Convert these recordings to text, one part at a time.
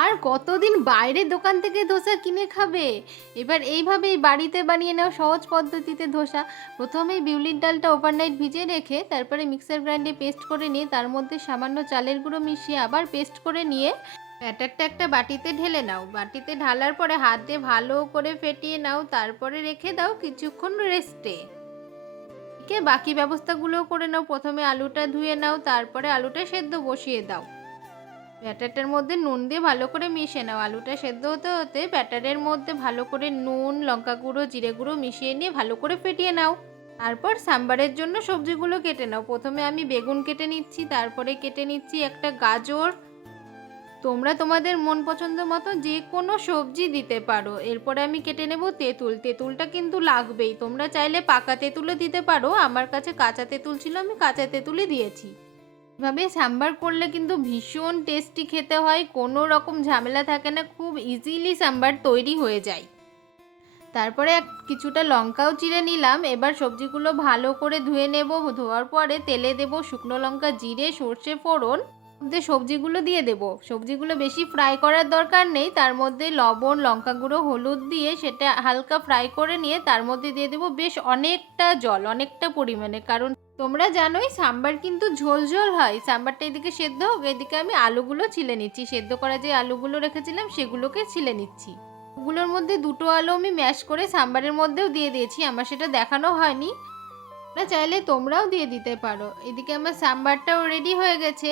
আর কতদিন বাইরের দোকান থেকে ধোসা কিনে খাবে? এবার এইভাবেই বাড়িতে বানিয়ে নাও সহজ পদ্ধতিতে ধোসা। প্রথমেই বিউলির ডালটা ওভারনাইট ভিজিয়ে রেখে তারপরে মিক্সার গ্রাইন্ডে পেস্ট করে নিয়ে তার মধ্যে সামান্য চালের গুঁড়ো মিশিয়ে আবার পেস্ট করে নিয়ে ব্যাটারটা একটা বাটিতে ঢেলে নাও। বাটিতে ঢালার পরে হাত দিয়ে ভালো করে ফেটিয়ে নাও, তারপরে রেখে দাও কিছুক্ষণ রেস্টে। বাকি ব্যবস্থাগুলোও করে নাও। প্রথমে আলুটা ধুয়ে নাও, তারপরে আলুটা সেদ্ধ বসিয়ে দাও। ব্যাটারটার মধ্যে নুন দিয়ে ভালো করে মিশিয়ে নাও। আলুটা সেদ্ধ হতে হতে ব্যাটারের মধ্যে ভালো করে নুন, লঙ্কা গুঁড়ো, জিরে গুঁড়ো মিশিয়ে নিয়ে ভালো করে ফেটিয়ে নাও। তারপর সাম্বারের জন্য সবজিগুলো কেটে নাও। প্রথমে আমি বেগুন কেটে নিচ্ছি, তারপরে কেটে নিচ্ছি একটা গাজর। তোমরা তোমাদের মন পছন্দ মতো যে কোনো সবজি দিতে পারো। এরপরে আমি কেটে নেব তেঁতুল। তেঁতুলটা কিন্তু লাগবেই, তোমরা চাইলে পাকা তেঁতুলও দিতে পারো। আমার কাছে কাঁচা তেঁতুল ছিল, আমি কাঁচা তেঁতুলই দিয়েছি। এভাবে সাম্বার করলে কিন্তু ভীষণ টেস্টি খেতে হয়, কোনো রকম ঝামেলা থাকে না, খুব ইজিলি সাম্বার তৈরি হয়ে যায়। তারপরে কিছুটা লঙ্কাও চিড়ে নিলাম। এবার সবজিগুলো ভালো করে ধুয়ে নেব। ধোয়ার পরে তেলে দেব শুকনো লঙ্কা, জিরে, সর্ষে ফোড়ন, মধ্যে সবজিগুলো দিয়ে দেব। সবজিগুলো বেশি ফ্রাই করার দরকার নেই, তার মধ্যে লবণ, লঙ্কা গুঁড়ো, হলুদ দিয়ে সেটা হালকা ফ্রাই করে নিয়ে তার মধ্যে দিয়ে দেব বেশ অনেকটা জল, অনেকটা পরিমাণে, কারণ তোমরা জানোই সাম্বার কিন্তু ঝোল ঝোল হয়। সাম্বারটা এদিকে সেদ্ধ হোক, এদিকে আমি আলুগুলো ছিলে নিচ্ছি। সেদ্ধ করা যে আলুগুলো রেখেছিলাম সেগুলোকে ছিলে নিচ্ছি। ওগুলোর মধ্যে দুটো আলু আমি ম্যাশ করে সাম্বারের মধ্যেও দিয়ে দিয়েছি, আমার সেটা দেখানো হয়নি। তোমরা চাইলে তোমরাও দিয়ে দিতে পারো। এদিকে আমার সাম্বারটাও রেডি হয়ে গেছে।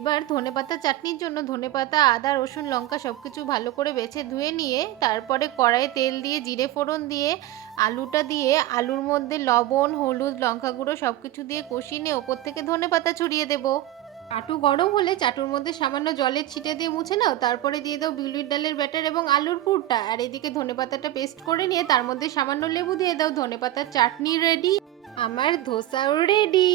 এবার ধনেপাতা চাটনির জন্য ধনেপাতা, আদা, রসুন, লঙ্কা সব কিছু ভালো করে বেছে ধুয়ে নিয়ে তারপরে কড়াইয়ে তেল দিয়ে জিরে ফোড়ন দিয়ে আলুটা দিয়ে আলুর মধ্যে লবণ, হলুদ, লঙ্কা গুঁড়ো সব কিছু দিয়ে কষিয়ে নিয়ে ওপর থেকে ধনেপাতা ছড়িয়ে দেবো। চাটু গরম হলে চাটুর মধ্যে সামান্য জলের ছিটে দিয়ে মুছে নাও, তারপরে দিয়ে দাও বিউলির ডালের ব্যাটার এবং আলুর পুরটা। আর এদিকে ধনেপাতাটা পেস্ট করে নিয়ে তার মধ্যে সামান্য লেবু দিয়ে দাও। ধনেপাতার চাটনি রেডি, আমার ধোসাও রেডি।